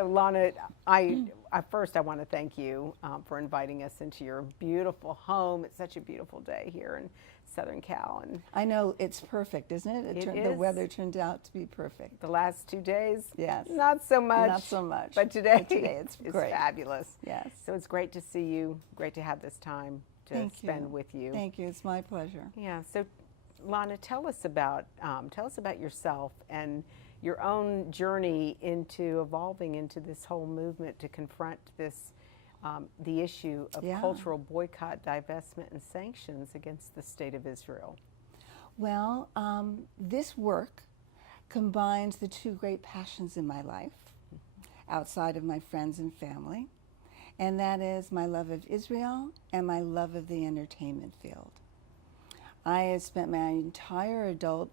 So Lana, first I want to thank you for inviting us into your beautiful home. It's such a beautiful day here in Southern Cal, and I know it's perfect, isn't it? it The is. weather turned out to be perfect. The last 2 days, Yes. not so much. Not so much. But today, But today it's great. fabulous. Yes. So it's great to see you. Great to have this time to spend with you. Thank you. It's my pleasure. Yeah. So, Lana, tell us about yourself and your own journey into evolving into this whole movement to confront this the issue of cultural boycott, divestment, and sanctions against the state of Israel. Well, this work combines the two great passions in my life, outside of my friends and family, and that is my love of Israel and my love of the entertainment field. I have spent my entire adult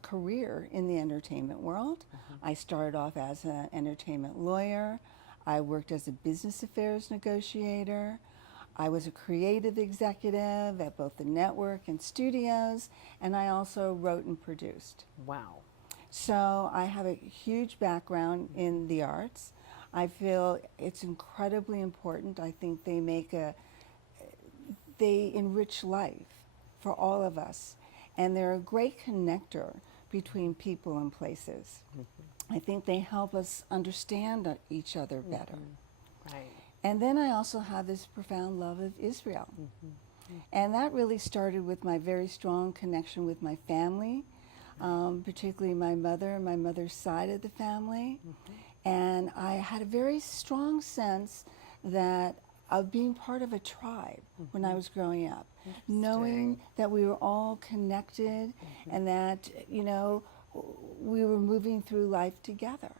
career in the entertainment world. I started off as an entertainment lawyer. I worked as a business affairs negotiator. I was a creative executive at both the network and studios, and I also wrote and produced. Wow. So I have a huge background in the arts. I feel it's incredibly important. I think they enrich life for all of us, and they're a great connector between people and places. I think they help us understand each other better. Right. And then I also have this profound love of Israel. And that really started with my very strong connection with my family, particularly my mother's side of the family. And I had a very strong sense that of being part of a tribe when I was growing up, knowing that we were all connected and that, you know, we were moving through life together.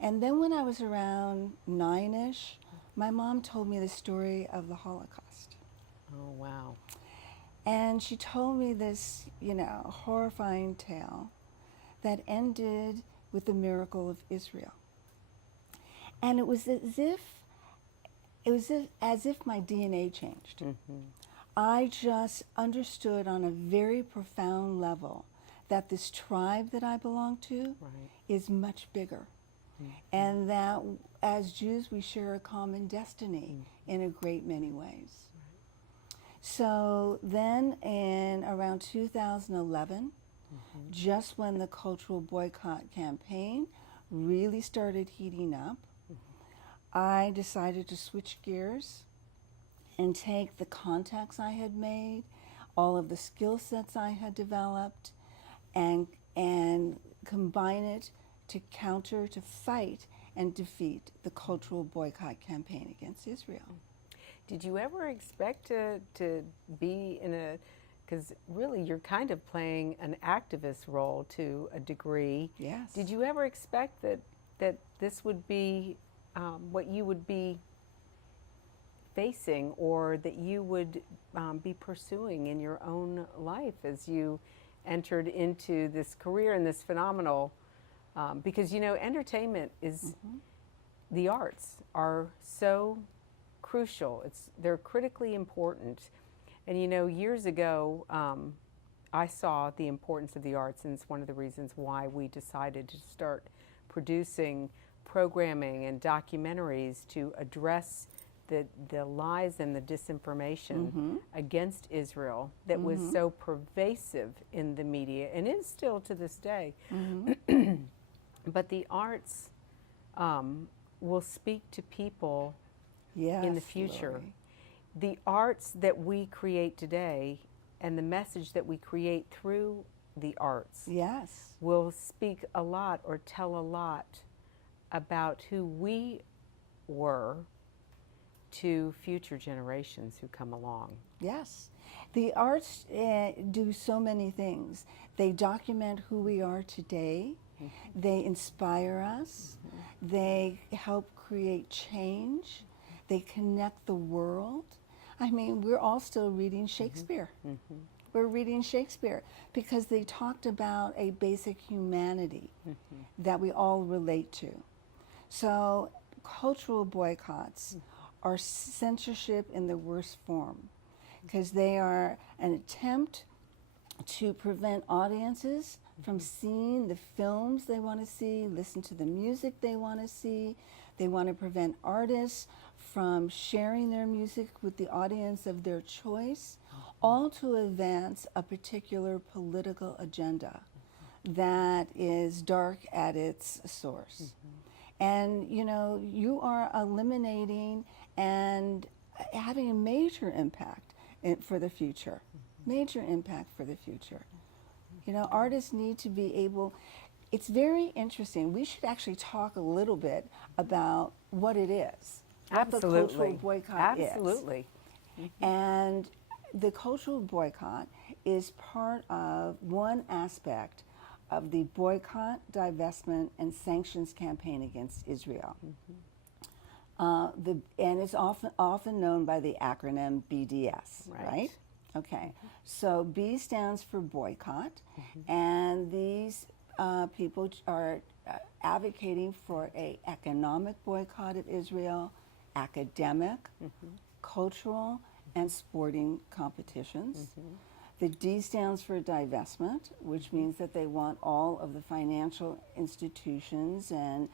And then when I was around 9-ish, my mom told me the story of the Holocaust. Oh, wow. And she told me this, you know, horrifying tale that ended with the miracle of Israel. And it was as if my DNA changed. I just understood on a very profound level that this tribe that I belong to is much bigger. And that as Jews we share a common destiny in a great many ways. So then in around 2011, just when the cultural boycott campaign really started heating up, I decided to switch gears and take the contacts I had made, all of the skill sets I had developed, and combine it to counter, to fight, and defeat the cultural boycott campaign against Israel. Did you ever expect to be in a, because really you're kind of playing an activist role to a degree. Yes. Did you ever expect that this would be what you would be facing, or that you would be pursuing in your own life as you entered into this career and this phenomenal, because, you know, entertainment is, the arts are so crucial. They're critically important. And, you know, years ago, I saw the importance of the arts, and it's one of the reasons why we decided to start producing programming and documentaries to address the lies and the disinformation against Israel that was so pervasive in the media, and is still to this day. But the arts will speak to people in the future. Lori. The arts that we create today and the message that we create through the arts will speak a lot, or tell a lot about who we were to future generations who come along. Yes. The arts do so many things. They document who we are today. They inspire us. They help create change. They connect the world. I mean, we're all still reading Shakespeare. We're reading Shakespeare because they talked about a basic humanity that we all relate to. So cultural boycotts are censorship in the worst form, because they are an attempt to prevent audiences from seeing the films they want to see, listen to the music they want to see. They want to prevent artists from sharing their music with the audience of their choice, all to advance a particular political agenda that is dark at its source. And you know, you are eliminating and having a major impact for the future. Major impact for the future. You know, artists need to be able, it's very interesting. We should actually talk a little bit about what it is. What the cultural boycott is. Absolutely. And the cultural boycott is part of one aspect of the boycott, divestment, and sanctions campaign against Israel. And it's often known by the acronym BDS, right? Okay, so B stands for boycott, and these people are advocating for an economic boycott of Israel, academic, cultural, and sporting competitions. The D stands for divestment, which means that they want all of the financial institutions and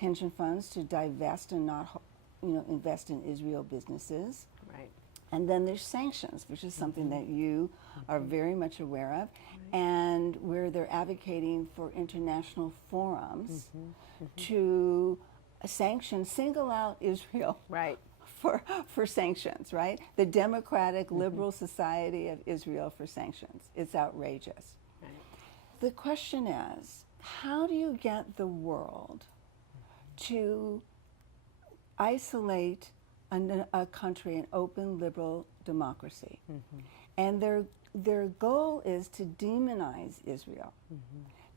pension funds to divest and not, invest in Israel businesses. Right. And then there's sanctions, which is something that you are very much aware of, and where they're advocating for international forums to single out Israel for sanctions, right? The Democratic Liberal Society of Israel for sanctions. It's outrageous. Right. The question is, how do you get the world to isolate a country, an open, liberal democracy? And their goal is to demonize Israel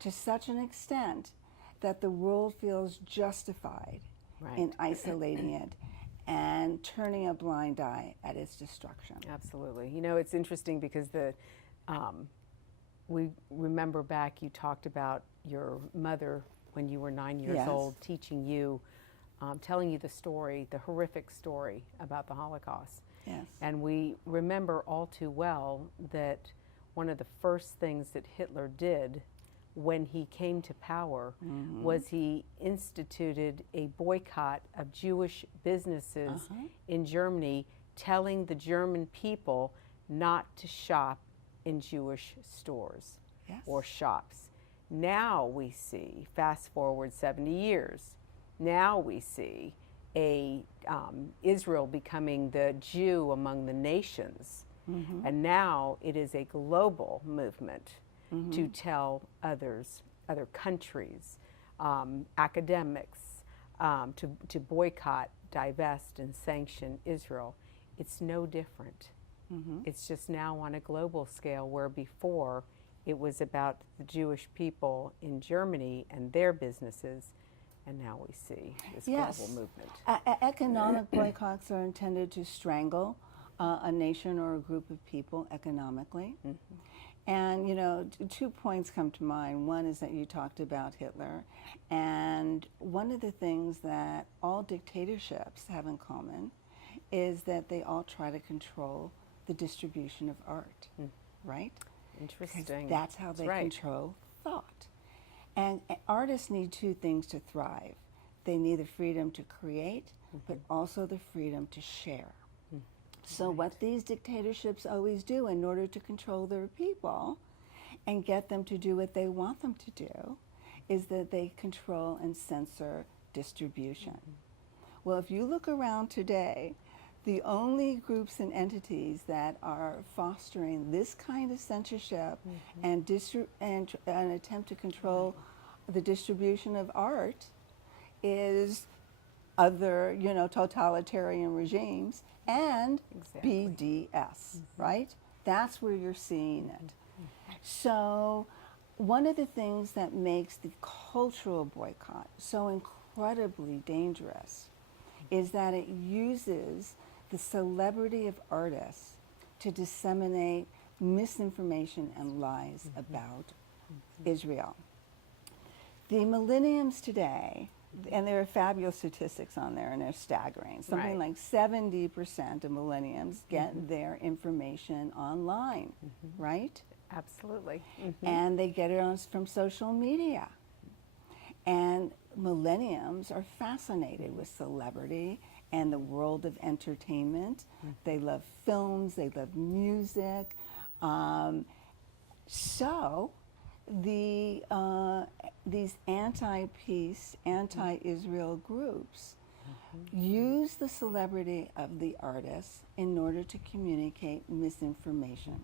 to such an extent that the world feels justified in isolating it and turning a blind eye at its destruction. Absolutely. You know, it's interesting because we remember back, you talked about your mother when you were 9 years old, teaching you, telling you the story, the horrific story about the Holocaust. Yes. And we remember all too well that one of the first things that Hitler did when he came to power was he instituted a boycott of Jewish businesses in Germany, telling the German people not to shop in Jewish stores or shops. Now we see, fast forward 70 years, now we see Israel becoming the Jew among the nations. And now it is a global movement to tell other countries, academics, to boycott, divest, and sanction Israel. It's no different. It's just now on a global scale, where before it was about the Jewish people in Germany and their businesses, and now we see this global movement. Economic boycotts are intended to strangle a nation or a group of people economically. And, you know, 2 points come to mind. One is that you talked about Hitler. And one of the things that all dictatorships have in common is that they all try to control the distribution of art, right? Interesting. Because that's how they control thought. And artists need 2 things to thrive. They need the freedom to create, but also the freedom to share. So what these dictatorships always do in order to control their people and get them to do what they want them to do is that they control and censor distribution. Well, if you look around today, the only groups and entities that are fostering this kind of censorship and an attempt to control the distribution of art is other, totalitarian regimes and BDS, right? That's where you're seeing it. So one of the things that makes the cultural boycott so incredibly dangerous is that it uses the celebrity of artists to disseminate misinformation and lies about Israel. The millenniums today, and there are fabulous statistics on there, and they're staggering. Something like 70% of millenniums get their information online, right? Absolutely. Mm-hmm. And they get it from social media. And millenniums are fascinated with celebrity and the world of entertainment. They love films, they love music. So these anti-peace, anti-Israel groups use the celebrity of the artist in order to communicate misinformation.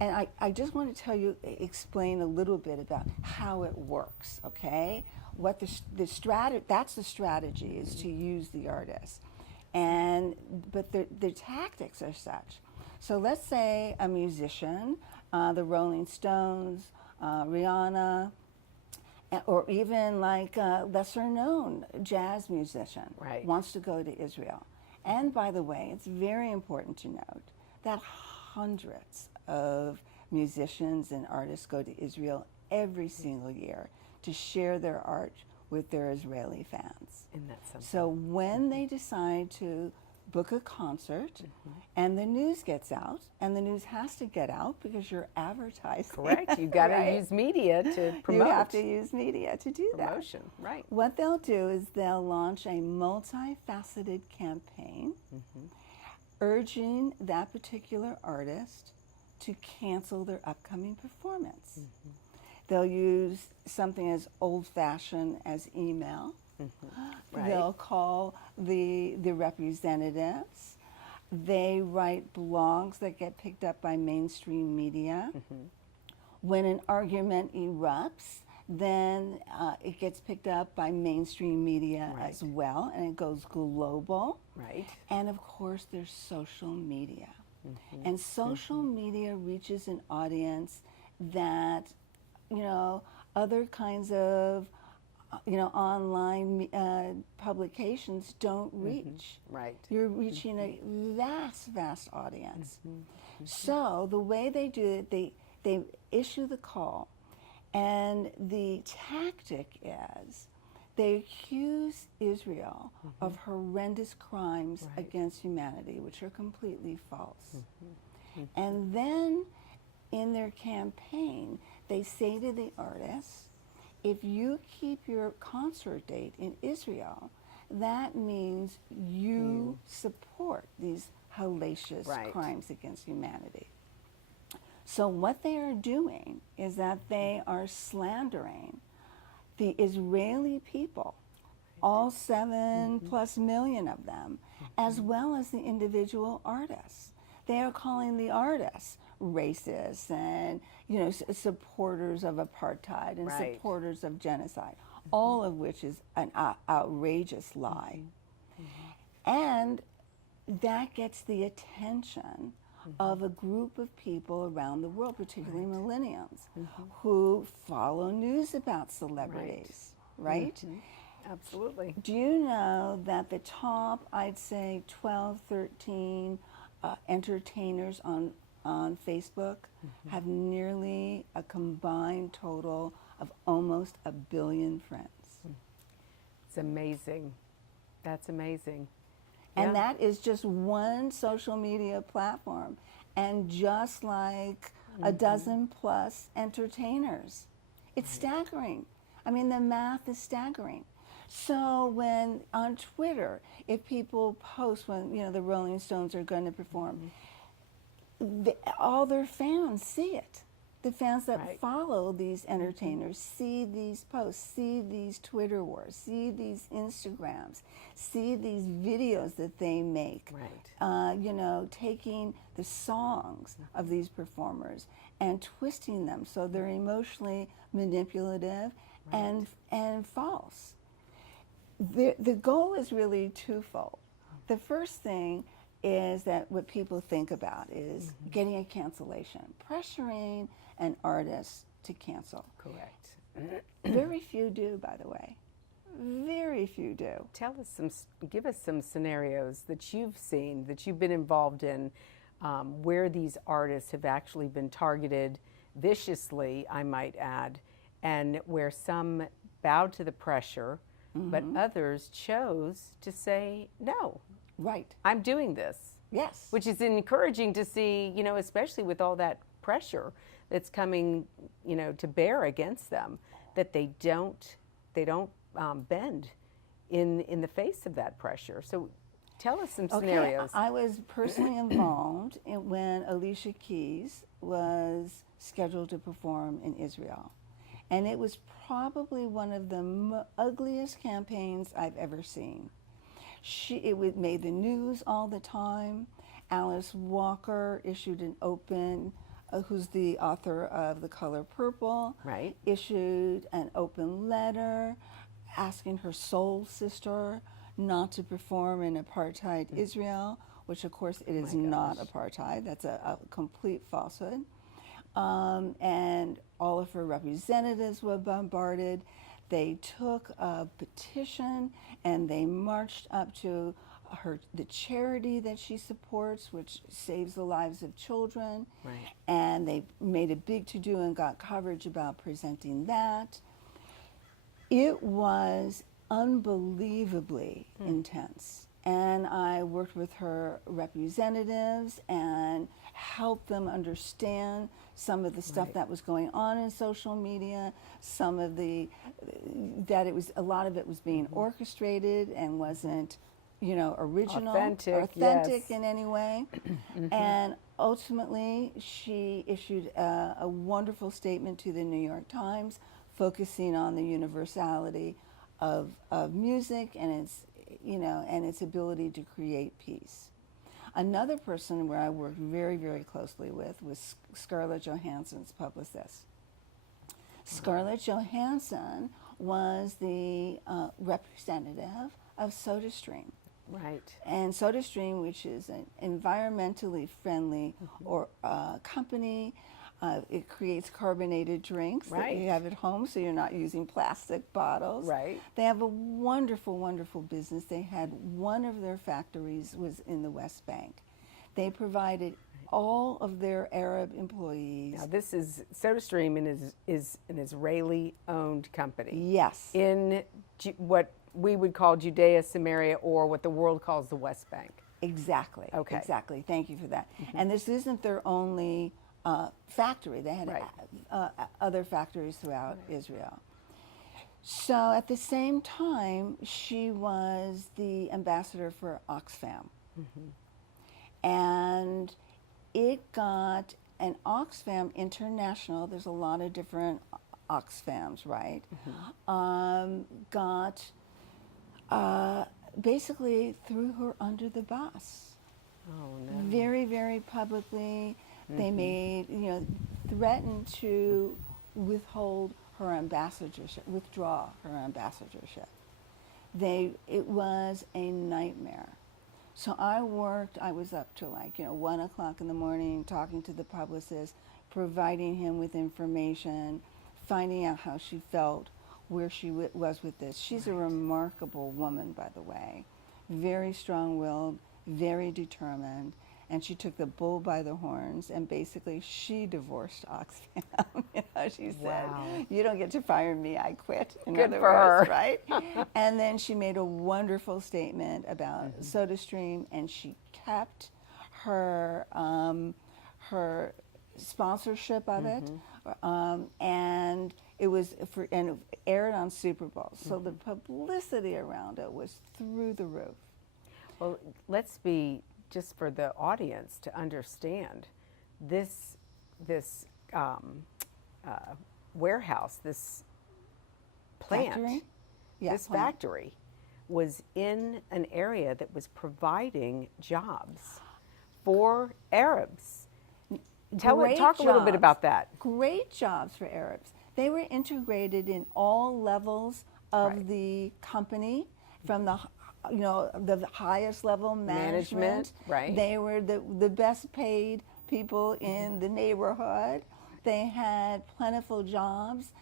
And I just want to explain a little bit about how it works, okay? What that's the strategy, is to use the artist. But the tactics are such. So let's say a musician, the Rolling Stones, Rihanna, or even like a lesser known jazz musician wants to go to Israel. And by the way, it's very important to note that hundreds of musicians and artists go to Israel every single year to share their art with their Israeli fans. Isn't that something? So when they decide to book a concert and the news gets out, and the news has to get out because you're advertising. Correct. You've got to use media to promote. You have to use media to do that. Promotion, right. What they'll do is they'll launch a multifaceted campaign urging that particular artist to cancel their upcoming performance. They'll use something as old-fashioned as email. They'll call the representatives. They write blogs that get picked up by mainstream media. When an argument erupts, then it gets picked up by mainstream media as well, and it goes global. And of course, there's social media. And social media reaches an audience that, other kinds of, online publications don't reach. You're reaching a vast, vast audience. So the way they do it, they issue the call, and the tactic is they accuse Israel of horrendous crimes against humanity, which are completely false. And then in their campaign, they say to the artists, if you keep your concert date in Israel, that means you support these hellacious crimes against humanity. So what they are doing is that they are slandering the Israeli people, all 7+ million of them, as well as the individual artists. They are calling the artists racist and, supporters of apartheid and supporters of genocide, all of which is an outrageous lie. And that gets the attention of a group of people around the world, particularly millennials, who follow news about celebrities, right? Absolutely. Do you know that the top, I'd say, 12, 13 entertainers on Facebook have nearly a combined total of almost 1 billion friends? It's amazing. That's amazing. And that is just one social media platform, and just like a dozen plus entertainers. It's staggering. I mean, the math is staggering. So when on Twitter, if people post when the Rolling Stones are going to perform, all their fans see it. The fans that follow these entertainers see these posts, see these Twitter wars, see these Instagrams, see these videos that they make, taking the songs of these performers and twisting them so they're emotionally manipulative and false. The goal is really twofold. The first thing is that what people think about is getting a cancellation, pressuring an artist to cancel. Correct. Very few do, by the way. Very few do. Give us some scenarios that you've seen, that you've been involved in, where these artists have actually been targeted viciously, I might add, and where some bowed to the pressure, but others chose to say, no, I'm doing this. Yes. Which is encouraging to see, especially with all that pressure, that's coming, to bear against them, that they don't bend in the face of that pressure. So tell us some scenarios. I was personally involved when Alicia Keys was scheduled to perform in Israel. And it was probably one of the ugliest campaigns I've ever seen. It made the news all the time. Alice Walker issued an open, who's the author of The Color Purple, Right. issued an open letter asking her soul sister not to perform in apartheid Israel, which of course it is not apartheid. That's a complete falsehood. And all of her representatives were bombarded. They took a petition and they marched up to the charity that she supports, which saves the lives of children. Right. And they made a big to-do and got coverage about presenting that. It was unbelievably intense. And I worked with her representatives and helped them understand some of the stuff that was going on in social media, a lot of it was being orchestrated and wasn't, original, authentic yes. in any way. And ultimately, she issued a wonderful statement to the New York Times, focusing on the universality of music and its ability to create peace. Another person where I worked very, very closely with was Scarlett Johansson's publicist. Scarlett Johansson was the representative of SodaStream. Right. And SodaStream, which is an environmentally friendly company, it creates carbonated drinks that you have at home, so you're not using plastic bottles. Right. They have a wonderful, wonderful business. They had one of their factories was in the West Bank. They provided all of their Arab employees. Now this is SodaStream is an Israeli-owned company. Yes. In what we would call Judea, Samaria, or what the world calls the West Bank. Exactly. Okay. Exactly. Thank you for that. And this isn't their only factory. They had other factories throughout Israel. So at the same time, she was the ambassador for Oxfam. And it got an Oxfam International, there's a lot of different Oxfams, right? Got basically threw her under the bus. Oh no. Very, very publicly. They made, threatened to withdraw her ambassadorship. It was a nightmare. So I was up to 1 o'clock in the morning talking to the publicist, providing him with information, finding out how she felt, where she was with this. She's a remarkable woman, by the way, very strong-willed, very determined. And she took the bull by the horns, and basically she divorced Oxfam. She said, "You don't get to fire me, I quit." Good for her, right? And then she made a wonderful statement about SodaStream, and she kept her her sponsorship of it, and it aired on Super Bowl. So the publicity around it was through the roof. Well, let's be, just for the audience to understand, this warehouse, this plant, factory was in an area that was providing jobs for Arabs. Talk a little bit about that. Great jobs for Arabs. They were integrated in all levels of the company, from the highest level management. Right. They were the best paid people in the neighborhood. They had plentiful jobs.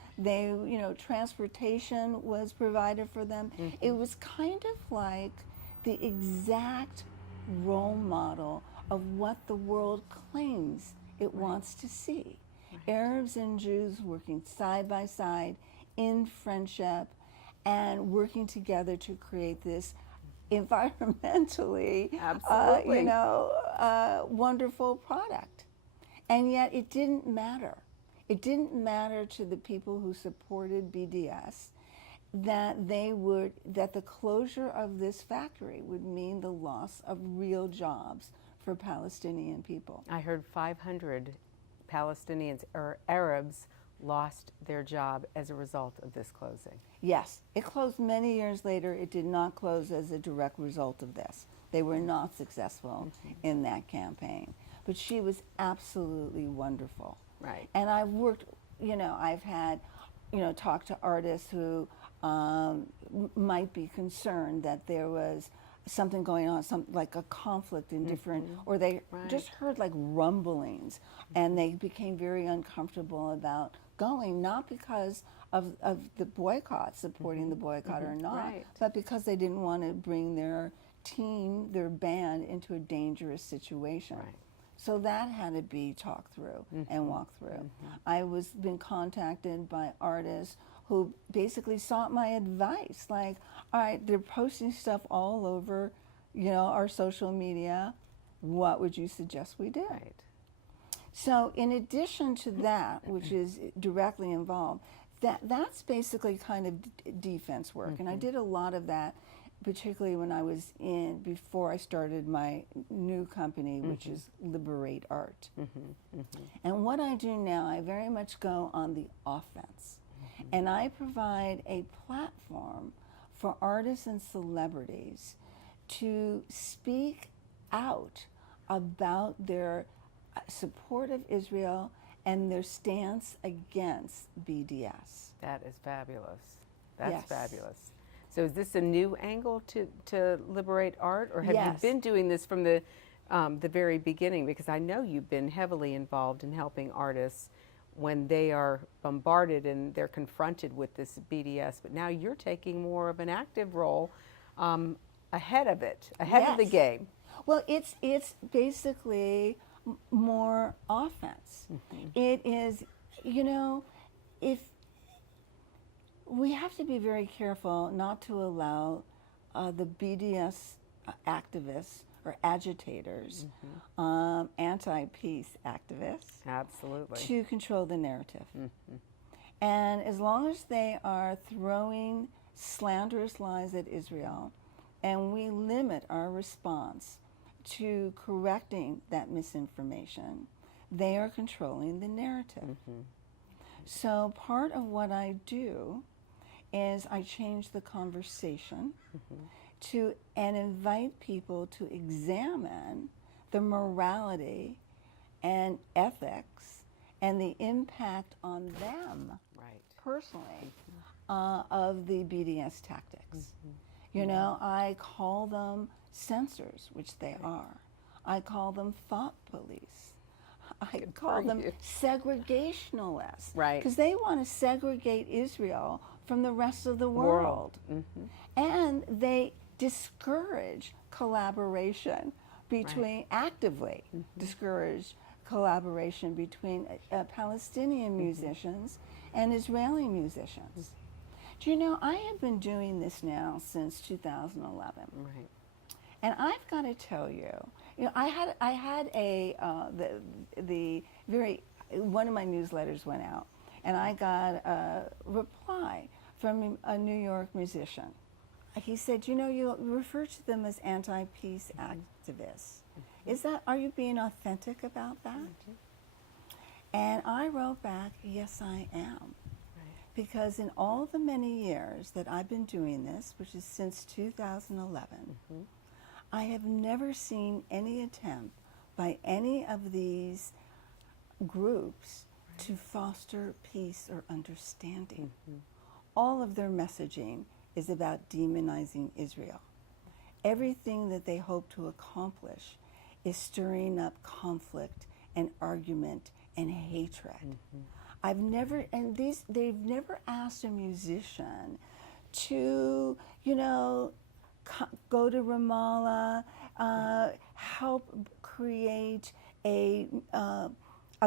Transportation was provided for them. It was kind of like the exact role model of what the world claims it wants to see. Arabs and Jews working side by side in friendship and working together to create this environmentally, wonderful product. And yet it didn't matter. It didn't matter to the people who supported BDS that the closure of this factory would mean the loss of real jobs for Palestinian people. I heard 500 Palestinians or Arabs lost their job as a result of this closing. Yes, it closed many years later. It did not close as a direct result of this. They were not successful in that campaign. But she was absolutely wonderful. Right. And I've worked, I've had, talked to artists who might be concerned that there was something going on, like a conflict in different, or they just heard like rumblings, and they became very uncomfortable about going, not because of the boycott, supporting the boycott or not, but because they didn't want to bring their team, their band, into a dangerous situation. Right. So that had to be talked through and walked through. I was been contacted by artists who basically sought my advice, like, all right, they're posting stuff all over, our social media. What would you suggest we do? Right. So in addition to that, which is directly involved, that's basically kind of defense work. And I did a lot of that, particularly when I was before I started my new company, which is Liberate Art. And what I do now, I very much go on the offense. And I provide a platform for artists and celebrities to speak out about their support of Israel and their stance against BDS. That is fabulous. That's Yes. fabulous. So is this a new angle to Liberate Art, or have you Yes. been doing this from the very beginning? Because I know you've been heavily involved in helping artists when they are bombarded and they're confronted with this BDS, but now you're taking more of an active role ahead of it, ahead of the Yes. game. Well, it's basically more offense. It is, if we have to be very careful not to allow the BDS activists or agitators, anti-peace activists, Absolutely. to control the narrative. And as long as they are throwing slanderous lies at Israel, and we limit our response to correcting that misinformation, they are controlling the narrative. So part of what I do is I change the conversation and invite people to examine the morality and ethics and the impact on them personally of the BDS tactics. I call them censors, which they are. I call them thought police. I call them segregationalists. Right. Because they want to segregate Israel from the rest of the world. And they discourage collaboration between, actively discourage collaboration between Palestinian musicians and Israeli musicians. Do you know, I have been doing this now since 2011. Right. And I've got to tell you, I had one of my newsletters went out, and I got a reply from a New York musician. He said, you refer to them as anti-peace activists. Are you being authentic about that? And I wrote back, yes, I am. Because in all the many years that I've been doing this, which is since 2011, I have never seen any attempt by any of these groups to foster peace or understanding. All of their messaging is about demonizing Israel. Everything that they hope to accomplish is stirring up conflict and argument and hatred. They've never asked a musician to, go to Ramallah, help create a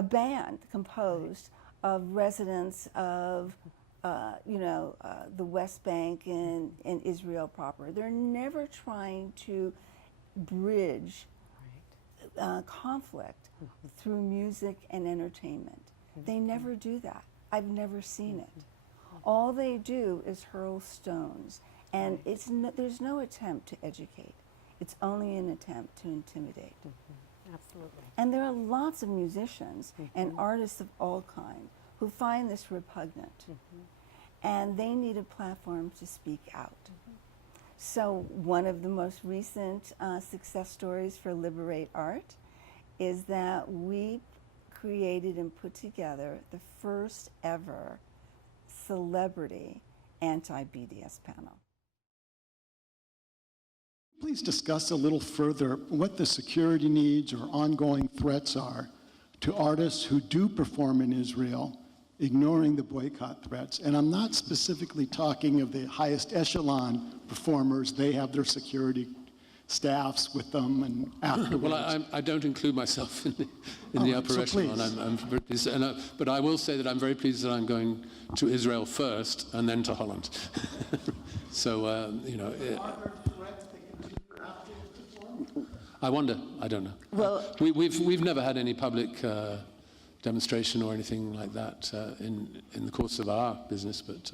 band composed of residents of, the West Bank and Israel proper. They're never trying to bridge conflict through music and entertainment. They never do that. I've never seen it. All they do is hurl stones, and there's no attempt to educate. It's only an attempt to intimidate. Absolutely. And there are lots of musicians and artists of all kinds who find this repugnant, and they need a platform to speak out. So one of the most recent success stories for Liberate Art is that we created and put together the first ever celebrity anti-BDS panel. Please discuss a little further what the security needs or ongoing threats are to artists who do perform in Israel, ignoring the boycott threats. And I'm not specifically talking of the highest echelon performers. They have their security staffs with them and afterwards. Well, I don't include myself in the upper so echelon. please. I'm very pleased. But I will say that I'm very pleased that I'm going to Israel first and then to Holland. So, you know. I wonder. I don't know. Well, we've never had any public demonstration or anything like that in the course of our business, but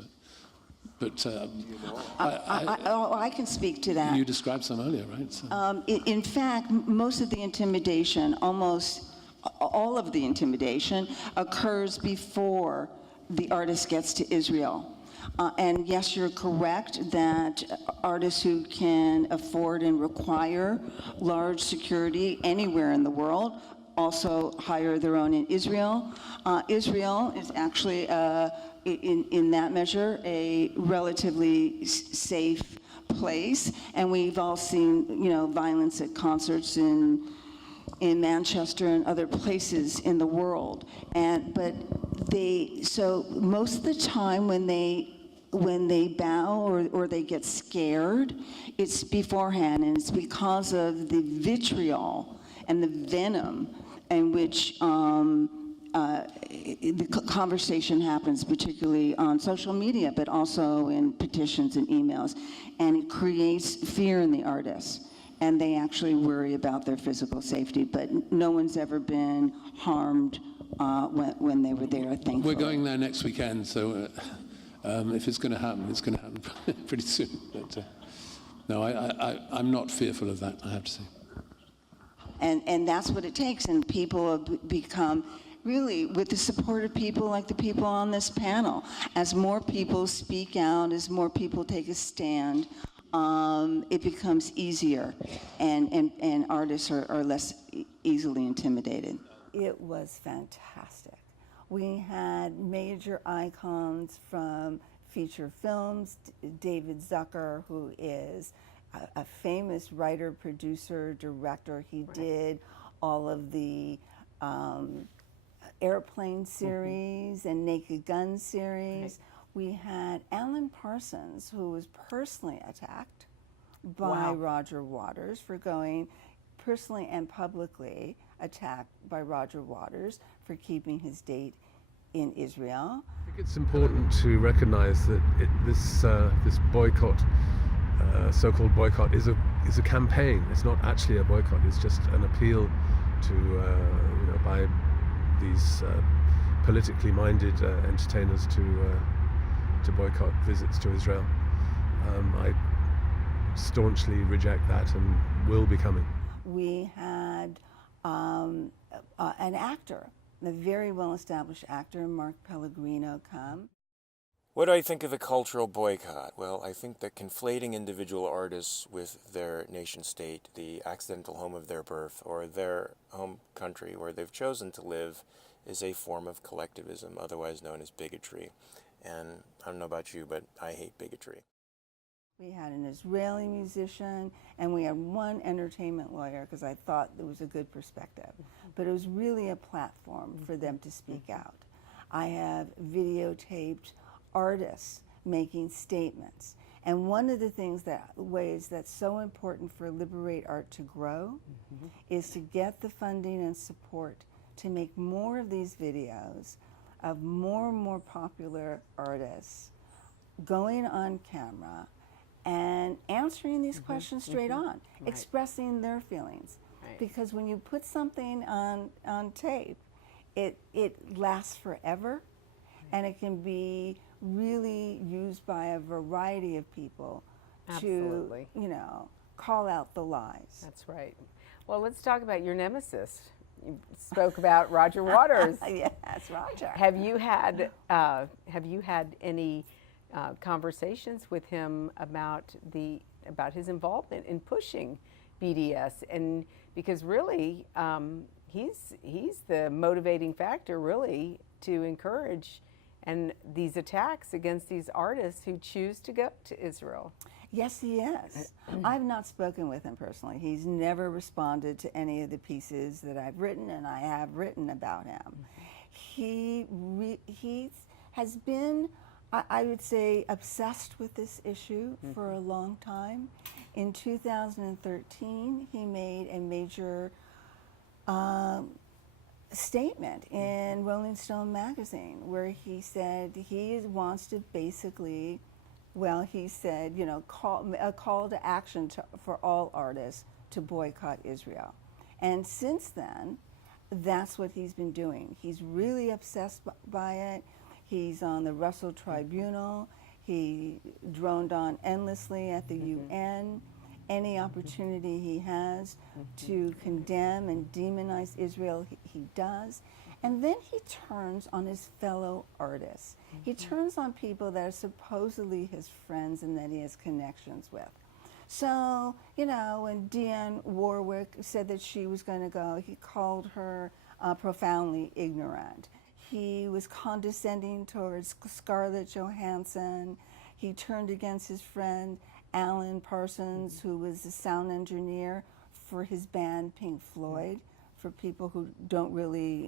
I can speak to that. you described some earlier, right? So. In fact, most of the intimidation, almost all of the intimidation, occurs before the artist gets to Israel. And yes, you're correct that artists who can afford and require large security anywhere in the world also hire their own in Israel. Israel is actually, in that measure, a relatively safe place. And we've all seen, you know, violence at concerts in Manchester and other places in the world. So most of the time when they bow or they get scared, it's beforehand, and it's because of the vitriol and the venom in which the conversation happens, particularly on social media, but also in petitions and emails. And it creates fear in the artists, and they actually worry about their physical safety, but no one's ever been harmed when they were there, thankfully. We're going there next weekend, so if it's going to happen, it's going to happen pretty soon. But no, I'm not fearful of that, I have to say. And that's what it takes, and people have become, really, with the support of people like the people on this panel, as more people speak out, as more people take a stand, it becomes easier, and artists are less easily intimidated. It was fantastic. We had major icons from feature films, David Zucker, who is a famous writer, producer, director. He did all of the Airplane series and Naked Gun series. We had Alan Parsons, who was personally attacked by Roger Waters for going personally and publicly attacked by Roger Waters for keeping his date in Israel. I think it's important to recognize that this boycott, so-called boycott, is a campaign. It's not actually a boycott. It's just an appeal to by these politically minded entertainers to boycott visits to Israel. I staunchly reject that and will be coming. We had an actor, a very well-established actor, Mark Pellegrino, come. What do I think of the cultural boycott? Well, I think that conflating individual artists with their nation state, the accidental home of their birth, or their home country where they've chosen to live, is a form of collectivism, otherwise known as bigotry. And I don't know about you, but I hate bigotry. We had an Israeli musician, and we had one entertainment lawyer, because I thought it was a good perspective. But it was really a platform for them to speak out. I have videotaped artists making statements. And one of the ways that's so important for Liberate Art to grow is to get the funding and support to make more of these videos of more and more popular artists going on camera and answering these questions straight on, expressing their feelings. Because when you put something on tape, it lasts forever, and it can be really used by a variety of people Absolutely. to, call out the lies. That's right. Well, let's talk about your nemesis. You spoke about Roger Waters. Yes, Roger. Have you had any conversations with him about his involvement in pushing BDS? And because really, he's the motivating factor, really, to encourage and these attacks against these artists who choose to go to Israel. Yes, he is. I've not spoken with him personally. He's never responded to any of the pieces that I've written, and I have written about him. He has been, I would say, obsessed with this issue for a long time. In 2013, he made a major statement in Rolling Stone magazine where he said he wants to basically, he said, a call to action for all artists to boycott Israel. And since then, that's what he's been doing. He's really obsessed by it. He's on the Russell Tribunal. He droned on endlessly at the UN. Any opportunity he has to condemn and demonize Israel, he does. And then he turns on his fellow artists. He turns on people that are supposedly his friends and that he has connections with. So, when Dionne Warwick said that she was going to go, he called her profoundly ignorant. He was condescending towards Scarlett Johansson. He turned against his friend Alan Parsons, who was the sound engineer for his band Pink Floyd. For people who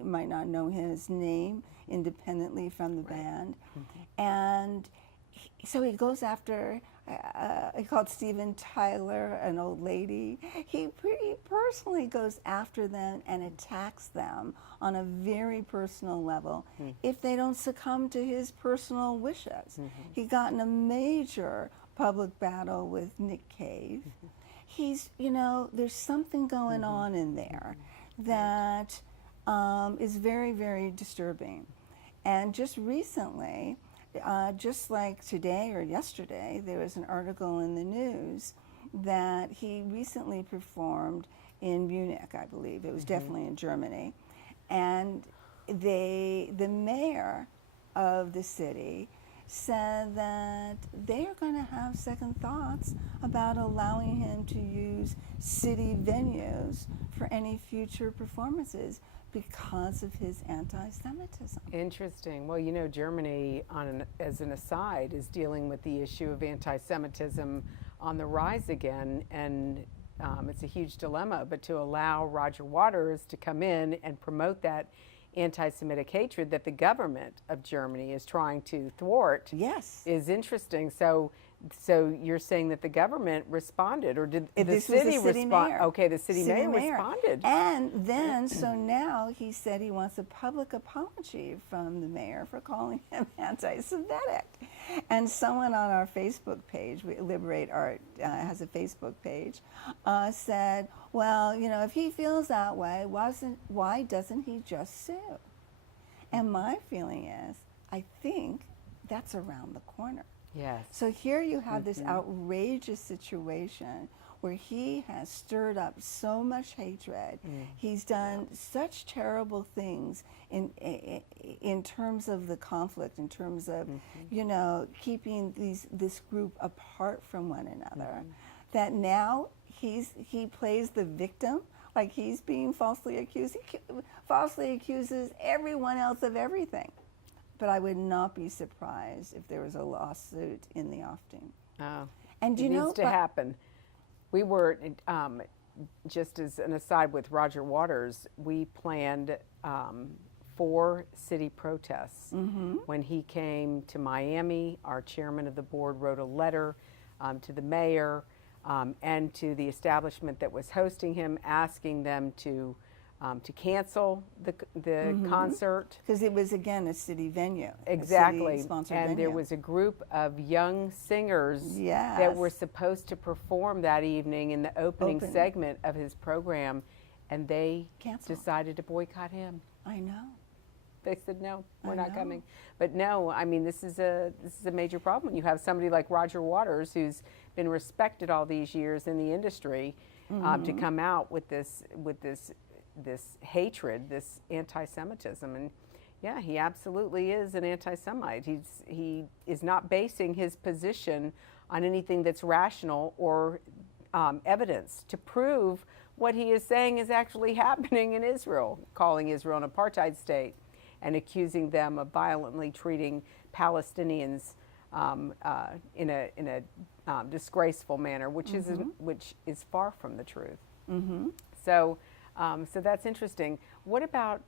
might not know his name independently from the band. And so he goes after, he called Steven Tyler an old lady. He personally goes after them and attacks them on a very personal level if they don't succumb to his personal wishes. He got in a major public battle with Nick Cave. He's, there's something going on in there that is very, very disturbing. And just recently, just like today or yesterday, there was an article in the news that he recently performed in Munich, I believe. It was definitely in Germany. And the mayor of the city said that they are going to have second thoughts about allowing him to use city venues for any future performances because of his anti-Semitism. Interesting. Well, Germany, as an aside, is dealing with the issue of anti-Semitism on the rise again, and it's a huge dilemma. But to allow Roger Waters to come in and promote that anti-Semitic hatred that the government of Germany is trying to thwart is interesting. So you're saying that the government responded, or did the city respond? Okay, the city mayor responded. And then, so now he said he wants a public apology from the mayor for calling him anti-Semitic. And someone on our Facebook page, Liberate Art has a Facebook page, said, well, if he feels that way, why doesn't he just sue? And my feeling is, I think that's around the corner. Yes. So here you have this outrageous situation where he has stirred up so much hatred. He's done such terrible things in terms of the conflict, in terms of, keeping this group apart from one another, that now he plays the victim, like he's being falsely accused. He falsely accuses everyone else of everything. But I would not be surprised if there was a lawsuit in the offing. Oh, and it needs to happen. We were, just as an aside with Roger Waters, we planned 4 city protests. When he came to Miami, our chairman of the board wrote a letter to the mayor and to the establishment that was hosting him, asking them to cancel the concert. Because it was, again, a city venue. Exactly. And venue. There was a group of young singers that were supposed to perform that evening in the opening segment of his program, and they decided to boycott him. I know. they said, no, we're I not know. coming. But no, I mean, this is a major problem when you have somebody like Roger Waters, who's been respected all these years in the industry, to come out with this hatred, this anti-Semitism. And yeah, he absolutely is an anti-Semite. He is not basing his position on anything that's rational or evidence to prove what he is saying is actually happening in Israel, calling Israel an apartheid state and accusing them of violently treating Palestinians in a disgraceful manner, which is far from the truth. So that's interesting. What about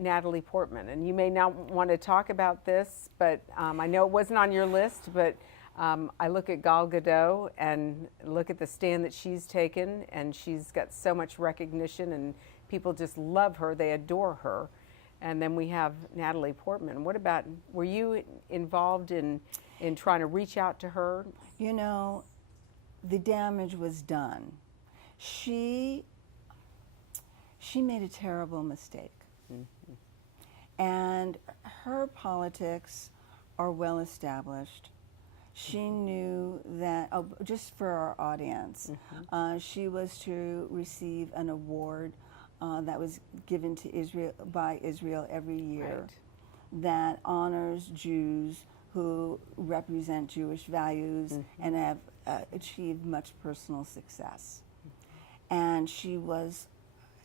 Natalie Portman? And you may not want to talk about this, but I know it wasn't on your list, but I look at Gal Gadot and look at the stand that she's taken, and she's got so much recognition, and people just love her. They adore her. And then we have Natalie Portman. What about, were you involved in trying to reach out to her? You know, the damage was done. She made a terrible mistake. And her politics are well established. She knew that, just for our audience, she was to receive an award that was given to Israel by Israel every year, that honors Jews who represent Jewish values and have achieved much personal success. And she was,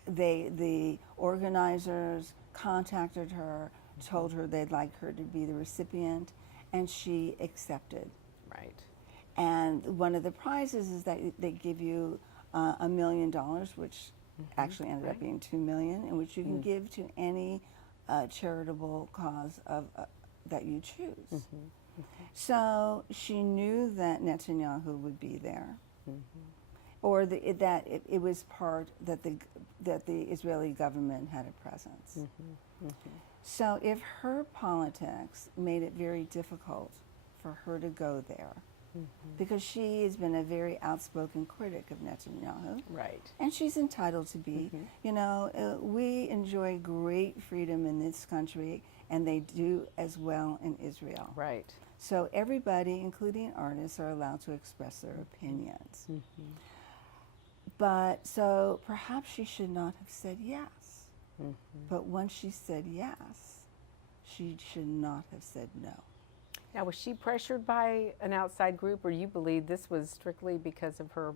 the organizers contacted her, told her they'd like her to be the recipient, and she accepted. Right. And one of the prizes is that they give you $1 million, which actually ended up being $2 million, in which you can give to any charitable cause that you choose. So she knew that Netanyahu would be there, or that it was part that the Israeli government had a presence. So if her politics made it very difficult for her to go there, because she has been a very outspoken critic of Netanyahu. Right. And she's entitled to be. You know, we enjoy great freedom in this country, and they do as well in Israel. Right. So everybody, including artists, are allowed to express their opinions. But so perhaps she should not have said yes. But once she said yes, she should not have said no. Now, was she pressured by an outside group, or you believe this was strictly because of her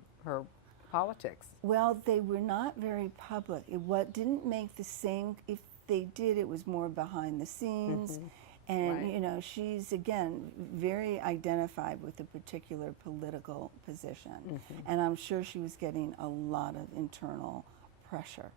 politics? Well, they were not very public. It didn't make the same, if they did, it was more behind the scenes. And, you know, she's, again, very identified with a particular political position. And I'm sure she was getting a lot of internal pressure.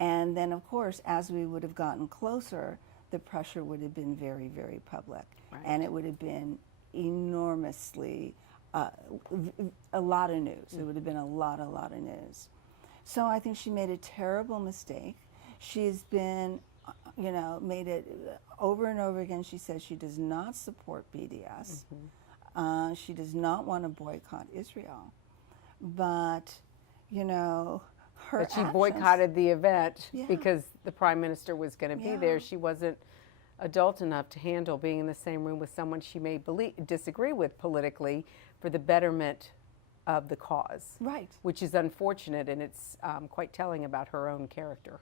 And then, of course, as we would have gotten closer, the pressure would have been very, very public. And it would have been enormously, a lot of news. It would have been a lot of news. So I think she made a terrible mistake. She's been, you know, made it over and over again. She says she does not support BDS. She does not want to boycott Israel. But, you know, her But she actions, boycotted the event because the prime minister was going to be there. She wasn't adult enough to handle being in the same room with someone she may disagree with politically for the betterment of the cause. Right. Which is unfortunate, and it's quite telling about her own character.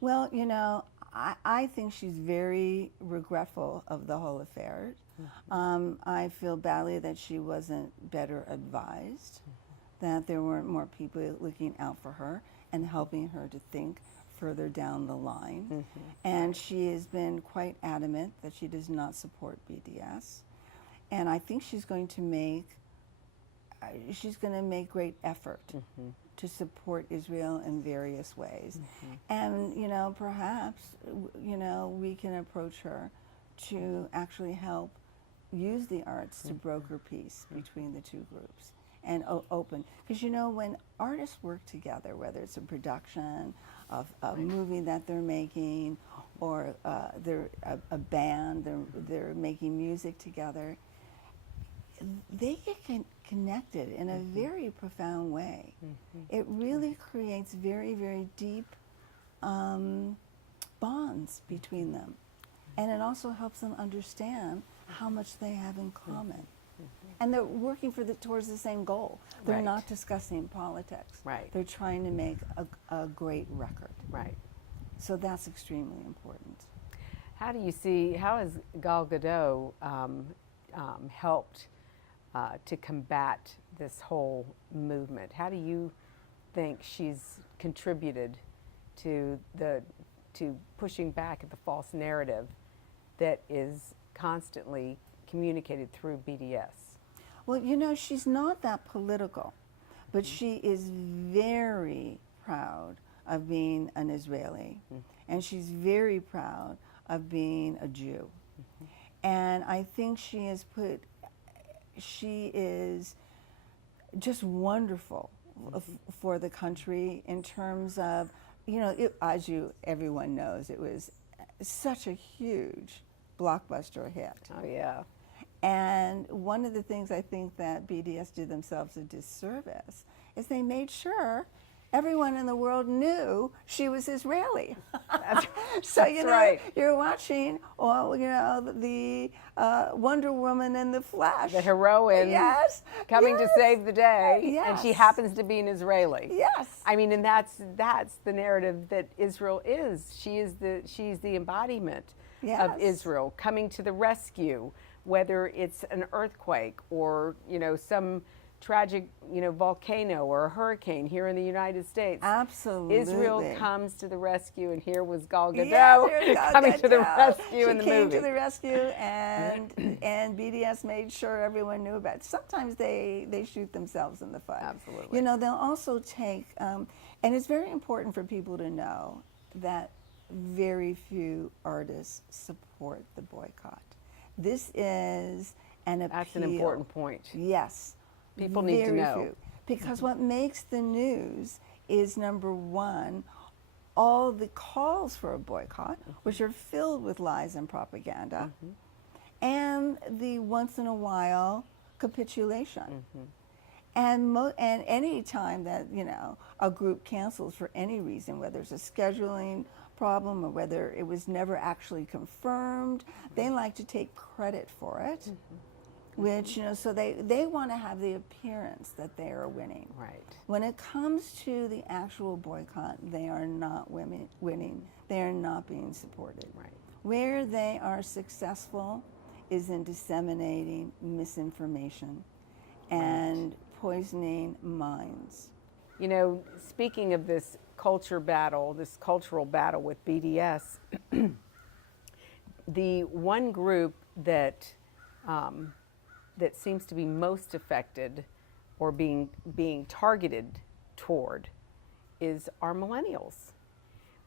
Well, you know, I think she's very regretful of the whole affair. I feel badly that she wasn't better advised, that there weren't more people looking out for her and helping her to think further down the line. And she has been quite adamant that she does not support BDS. And I think she's going to make great effort to support Israel in various ways. And, you know, perhaps, you know, we can approach her to actually help use the arts to broker peace between the two groups and open. Because, you know, when artists work together, whether it's a production of a movie that they're making, or they're a band, they're making music together, they get connected in a very profound way. It really creates very, very deep bonds between them. And it also helps them understand how much they have in common. And they're working towards the same goal. They're Right. not discussing politics. Right. They're trying to make a great record. Right. So that's extremely important. How has Gal Gadot helped to combat this whole movement? How do you think she's contributed to pushing back at the false narrative that is constantly communicated through BDS? Well, you know, she's not that political, but she is very proud of being an Israeli, and she's very proud of being a Jew. And I think she is just wonderful for the country in terms of, you know, as everyone knows, it was such a huge blockbuster hit. Oh, yeah. And one of the things I think that BDS did themselves a disservice is they made sure everyone in the world knew she was Israeli. So, you know, right. you're watching, well, you know, the Wonder Woman in the flesh. The heroine Yes. coming to yes, save the day, and she yes. happens to be an Israeli. Yes. I mean, and that's the narrative that Israel is. She's the embodiment of Yes. Israel coming to the rescue, whether it's an earthquake or, you know, some tragic, you know, volcano or a hurricane here in the United States. Absolutely. Israel comes to the rescue, and here was Gal Gadot Yes, here's Gal coming to the Gadot. rescue in the She came movie. to the rescue, and BDS made sure everyone knew about it. Sometimes they shoot themselves in the foot. Absolutely. You know, they'll also take, and it's very important for people to know that very few artists support the boycott. This is an appeal. That's an important point. Yes. People need to Very know. few. Because what makes the news is, number one, all the calls for a boycott, which are filled with lies and propaganda, and the once in a while capitulation. And any time that, you know, a group cancels for any reason, whether it's a scheduling problem or whether it was never actually confirmed, they like to take credit for it. Which, you know, so they want to have the appearance that they are winning. Right. When it comes to the actual boycott, they are not winning. They are not being supported. Right. Where they are successful is in disseminating misinformation and poisoning minds. You know, speaking of this cultural battle with BDS, the one group that seems to be most affected or being targeted toward is our millennials.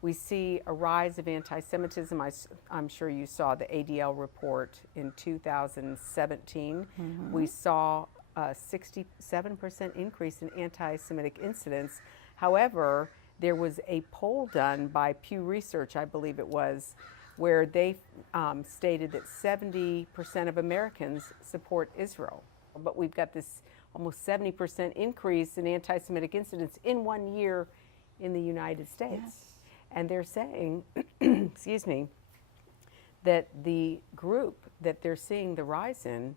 We see a rise of anti-Semitism. I'm sure you saw the ADL report in 2017. We saw a 67% increase in anti-Semitic incidents. However, there was a poll done by Pew Research, I believe it was, where they stated that 70% of Americans support Israel. But we've got this almost 70% increase in anti-Semitic incidents in 1 year in the United States. Yes. And they're saying, excuse me, that the group that they're seeing the rise in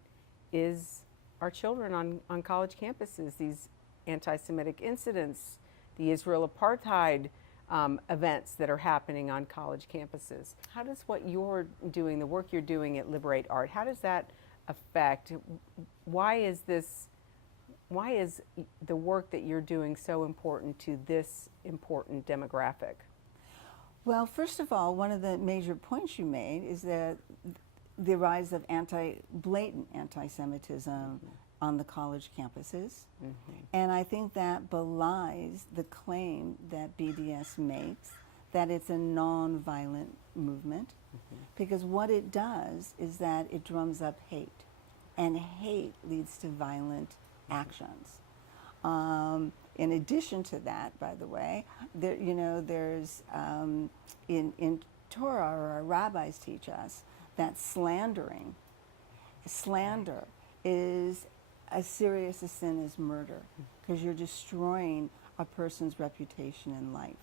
is our children on college campuses, these anti-Semitic incidents, the Israel apartheid events that are happening on college campuses. How does what you're doing, the work you're doing at Liberate Art, how does that affect, why is the work that you're doing so important to this important demographic? Well, first of all, one of the major points you made is that the rise of blatant anti-Semitism on the college campuses. And I think that belies the claim that BDS makes that it's a non-violent movement, because what it does is that it drums up hate, and hate leads to violent actions. In addition to that, by the way, there's in Torah, our rabbis teach us that slander is as serious a sin as murder, because you're destroying a person's reputation in life.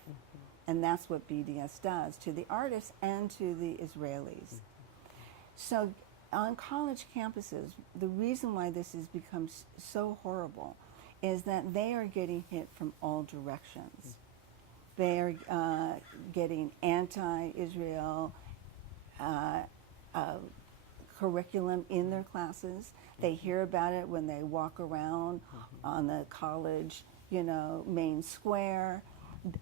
And that's what BDS does to the artists and to the Israelis. So on college campuses, the reason why this has become so horrible is that they are getting hit from all directions. They are getting anti-Israel curriculum in their classes. They hear about it when they walk around on the college, main square,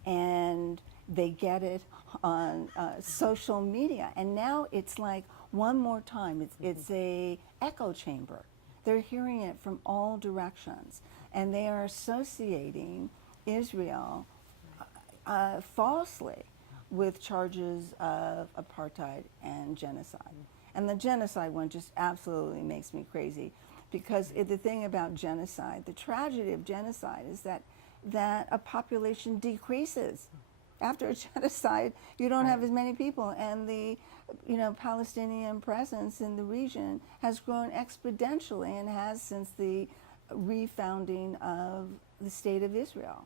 and they get it on social media. And now it's like one more time. It's a echo chamber. They're hearing it from all directions, and they are associating Israel falsely with charges of apartheid and genocide. And the genocide one just absolutely makes me crazy, because the thing about genocide, the tragedy of genocide, is that a population decreases. After a genocide, you don't have as many people, and the Palestinian presence in the region has grown exponentially and has since the refounding of the State of Israel.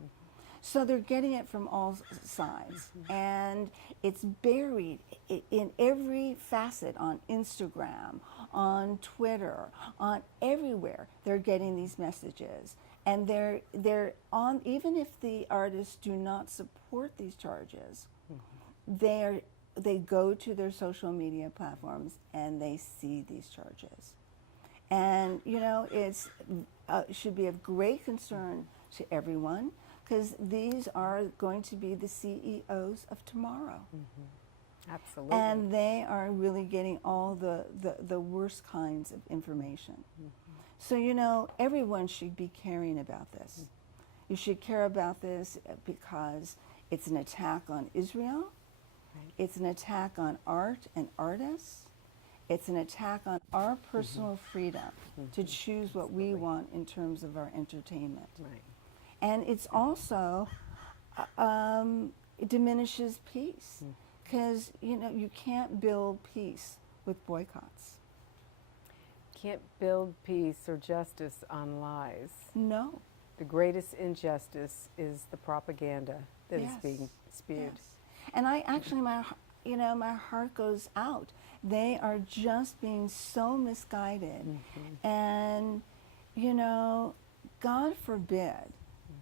So they're getting it from all sides, and it's buried in every facet on Instagram, on Twitter, on everywhere. They're getting these messages, and they're on. Even if the artists do not support these charges, they go to their social media platforms and they see these charges, and it's should be of great concern to everyone, because these are going to be the CEOs of tomorrow. Absolutely. And they are really getting all the worst kinds of information. So, everyone should be caring about this. You should care about this because it's an attack on Israel. It's an attack on art and artists. It's an attack on our personal freedom to choose what we want in terms of our entertainment. Right. And it's also, it diminishes peace, because, you can't build peace with boycotts. Can't build peace or justice on lies. No. The greatest injustice is the propaganda that is Yes. being spewed. Yes. And I actually, my heart goes out. They are just being so misguided. And, God forbid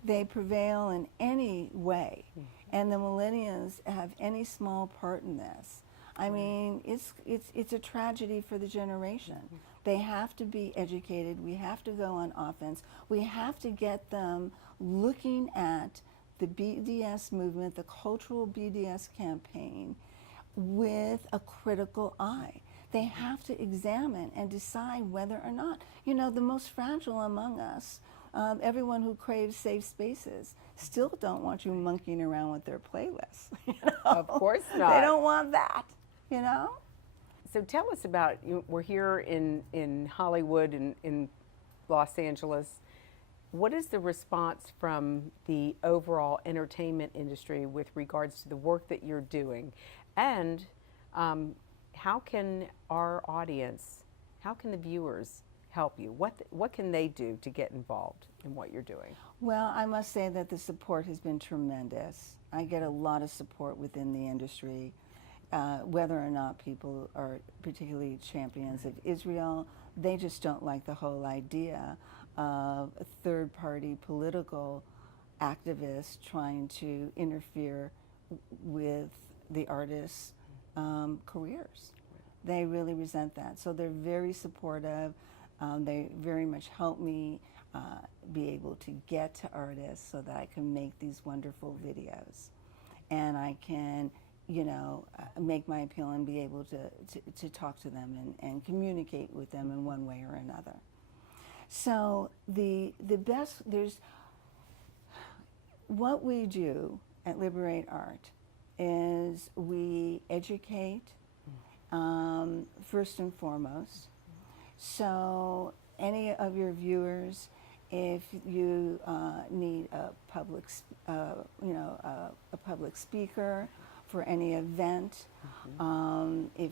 they prevail in any way, and the millennials have any small part in this. I mean, it's a tragedy for the generation. They have to be educated. We have to go on offense. We have to get them looking at the BDS movement, the cultural BDS campaign, with a critical eye. They have to examine and decide whether or not, the most fragile among us, everyone who craves safe spaces, still don't want you monkeying around with their playlists. Of course not. They don't want that, So tell us about, we're here in Hollywood and in Los Angeles. What is the response from the overall entertainment industry with regards to the work that you're doing? And how can our audience, how can the viewers help you? What can they do to get involved in what you're doing? Well, I must say that the support has been tremendous. I get a lot of support within the industry, whether or not people are particularly champions of Israel. They just don't like the whole idea of a third-party political activists trying to interfere with the artists' careers. They really resent that. So they're very supportive. They very much help me be able to get to artists so that I can make these wonderful videos. And I can, make my appeal and be able to talk to them and communicate with them in one way or another. So the best, what we do at Liberate Art is we educate, first and foremost. So any of your viewers, if you need a public, a public speaker for any event, if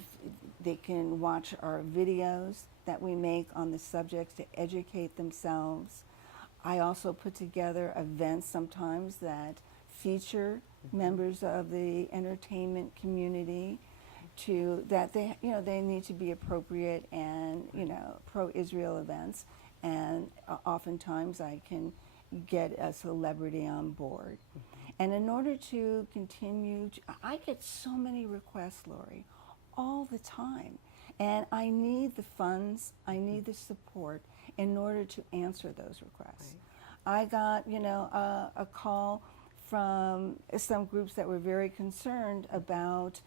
they can watch our videos that we make on the subjects to educate themselves. I also put together events sometimes that feature members of the entertainment community, to that they they need to be appropriate and pro-Israel events, and oftentimes I can get a celebrity on board. And in order to continue, I get so many requests, Lori, all the time. And I need the funds, I need the support in order to answer those requests. Right. I got, a call from some groups that were very concerned about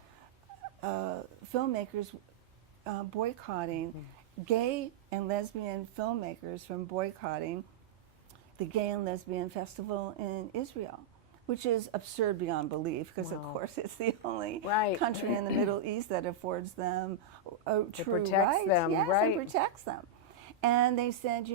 filmmakers boycotting, gay and lesbian filmmakers from boycotting the Gay and Lesbian Festival in Israel, which is absurd beyond belief, because of course it's the only country in the Middle East that affords them true rights. Them, yes, right. and protects them. And they said,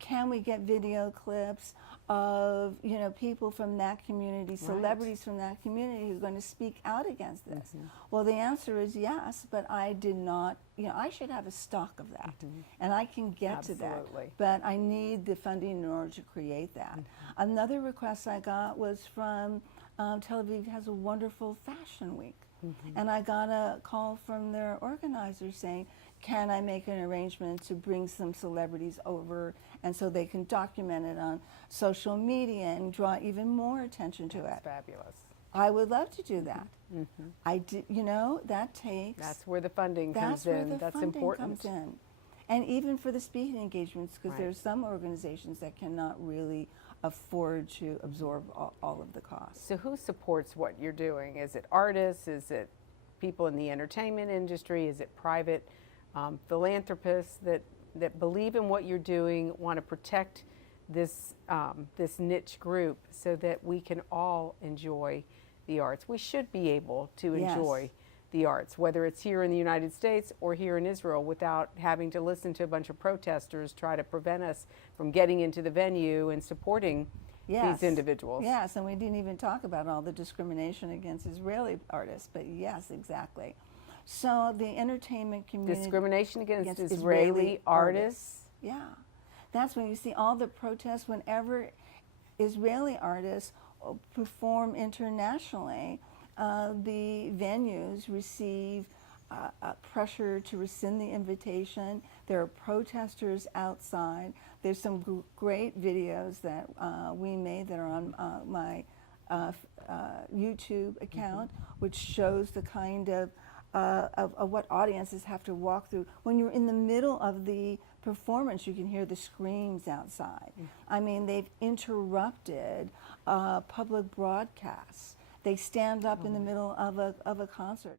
can we get video clips of people from that community, celebrities from that community who are going to speak out against this? Well, the answer is yes, but I did not. I should have a stock of that, and I can get to that. But I need the funding in order to create that. Another request I got was from Tel Aviv has a wonderful fashion week, and I got a call from their organizers saying, can I make an arrangement to bring some celebrities over, and so they can document it on social media and draw even more attention to it. That's fabulous. I would love to do that. I did, that takes. That's where the funding comes in. That's important. Comes in. And even for the speaking engagements, because there's some organizations that cannot really afford to absorb all of the costs. So who supports what you're doing? Is it artists? Is it people in the entertainment industry? Is it private philanthropists that believe in what you're doing, want to protect this this niche group so that we can all enjoy the arts? We should be able to enjoy the arts, whether it's here in the United States or here in Israel, without having to listen to a bunch of protesters try to prevent us from getting into the venue and supporting these individuals. Yes, and we didn't even talk about all the discrimination against Israeli artists, but yes, exactly. So the entertainment community... Discrimination against Israeli artists? Yeah. That's when you see all the protests whenever Israeli artists perform internationally. The venues receive pressure to rescind the invitation. There are protesters outside. There's some great videos that we made that are on my YouTube account, which shows the kind of what audiences have to walk through. When you're in the middle of the performance, you can hear the screams outside. I mean, they've interrupted public broadcasts. They stand up in the middle of a concert.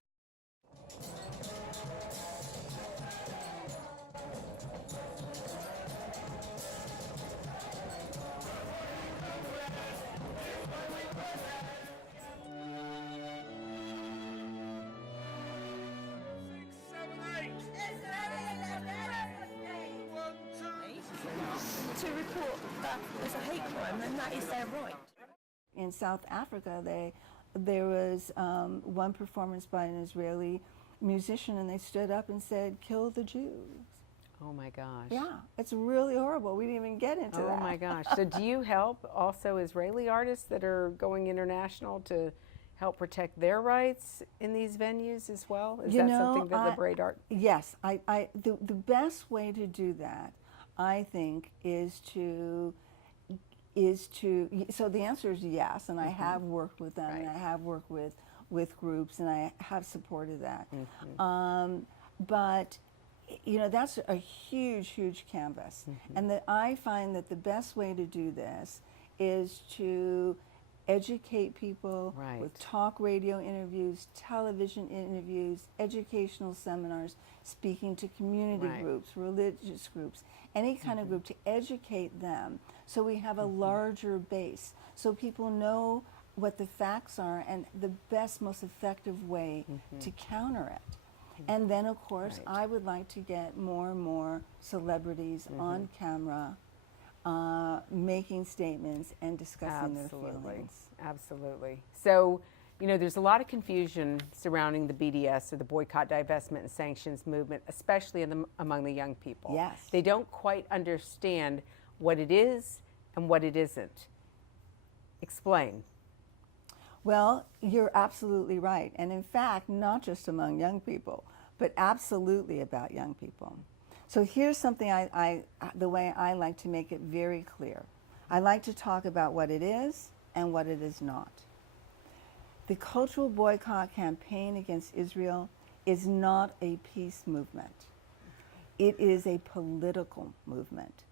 To report that there's a hate crime, and that is their right. In South Africa, there was one performance by an Israeli musician, and they stood up and said, "Kill the Jews." Oh my gosh. Yeah, it's really horrible. We didn't even get into that. Oh my gosh. So do you help also Israeli artists that are going international to help protect their rights in these venues as well? Is that something that Liberate Art? Yes, the best way to do that, I think, is to so the answer is yes, and I have worked with them, and I have worked with groups, and I have supported that. But that's a huge canvas, and that I find that the best way to do this is to educate people with talk radio interviews, television interviews, educational seminars, speaking to community groups, religious groups, any kind of group, to educate them so we have a larger base, so people know what the facts are and the best, most effective way to counter it. And then, of course, I would like to get more and more celebrities on camera making statements and discussing their feelings. Absolutely. So, there's a lot of confusion surrounding the BDS, or the Boycott, Divestment, and Sanctions movement, especially among the young people. Yes. They don't quite understand what it is and what it isn't. Explain. Well, you're absolutely right. And in fact, not just among young people, but absolutely about young people. So here's something the way I like to make it very clear. I like to talk about what it is and what it is not. The cultural boycott campaign against Israel is not a peace movement. It is a political movement.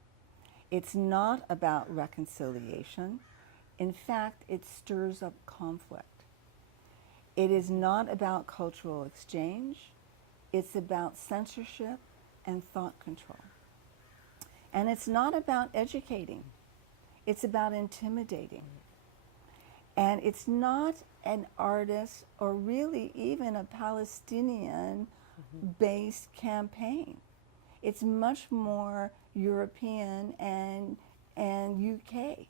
It's not about reconciliation. In fact, it stirs up conflict. It is not about cultural exchange. It's about censorship and thought control. And it's not about educating. It's about intimidating. And it's not an artist or really even a Palestinian-based campaign. It's much more European and UK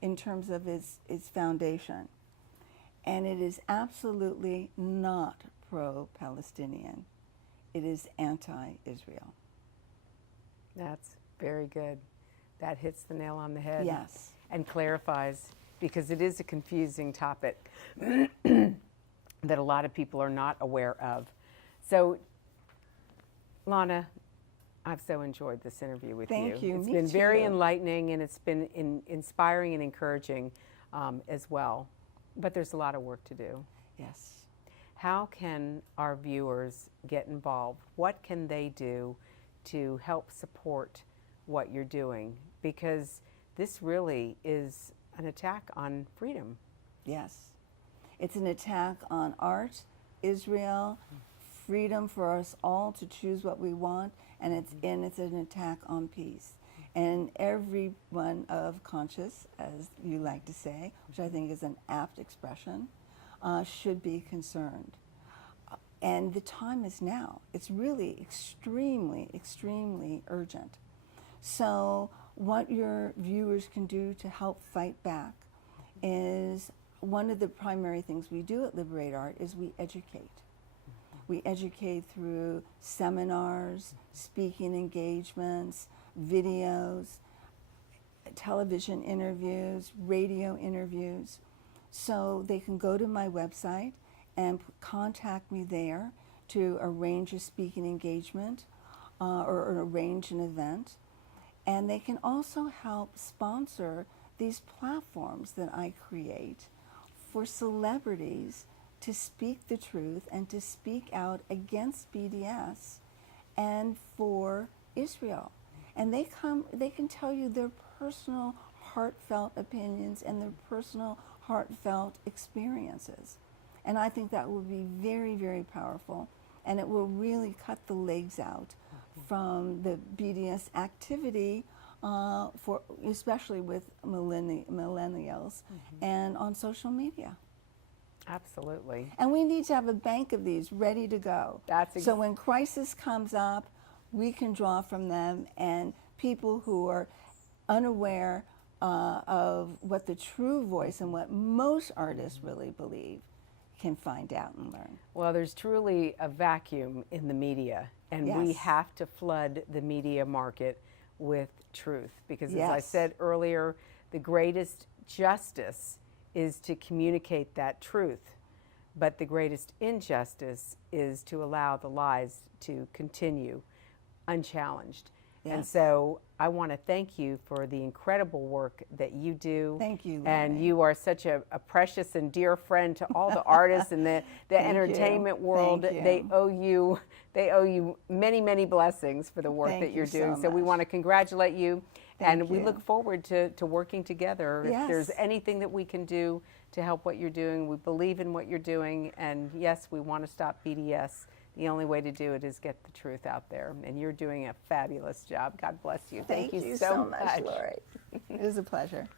in terms of its foundation. And it is absolutely not pro-Palestinian. It is anti-Israel. That's very good. That hits the nail on the head. Yes. And clarifies, because it is a confusing topic that a lot of people are not aware of. So, Lana, I've so enjoyed this interview with you. Thank you. It's Me been very too. enlightening, and it's been inspiring and encouraging as well. But there's a lot of work to do. Yes. How can our viewers get involved? What can they do to help support what you're doing? Because this really is an attack on freedom. Yes. It's an attack on art, Israel, freedom for us all to choose what we want, and it's an attack on peace. And everyone of conscience, as you like to say, which I think is an apt expression, should be concerned. And the time is now. It's really extremely, extremely urgent. So what your viewers can do to help fight back is, one of the primary things we do at Liberate Art is we educate. We educate through seminars, speaking engagements, videos, television interviews, radio interviews. So they can go to my website and contact me there to arrange a speaking engagement or arrange an event. And they can also help sponsor these platforms that I create for celebrities to speak the truth and to speak out against BDS and for Israel. And they can tell you their personal heartfelt opinions and their personal heartfelt experiences. And I think that will be very, very powerful, and it will really cut the legs out from the BDS activity, for especially with millennials and on social media. Absolutely. And we need to have a bank of these ready to go. So when crisis comes up, we can draw from them, and people who are unaware of what the true voice and what most artists really believe can find out and learn. Well, there's truly a vacuum in the media, and we Yes. have to flood the media market with truth. Because as I Yes. said earlier, the greatest justice is to communicate that truth. But the greatest injustice is to allow the lies to continue unchallenged. And Yes. so I want to thank you for the incredible work that you do. Thank you, And Lori. you are such a precious and dear friend to all the artists in the Thank entertainment you. world. Thank you. They owe you many, many blessings for the work Thank that you're you doing. so So we much. want to congratulate you, and Thank we you. look forward to working together. Yes. If there's anything that we can do to help what you're doing, we believe in what you're doing, and yes, we want to stop BDS. The only way to do it is get the truth out there, and you're doing a fabulous job. God bless you. Thank you so much, much. Lori. It was a pleasure.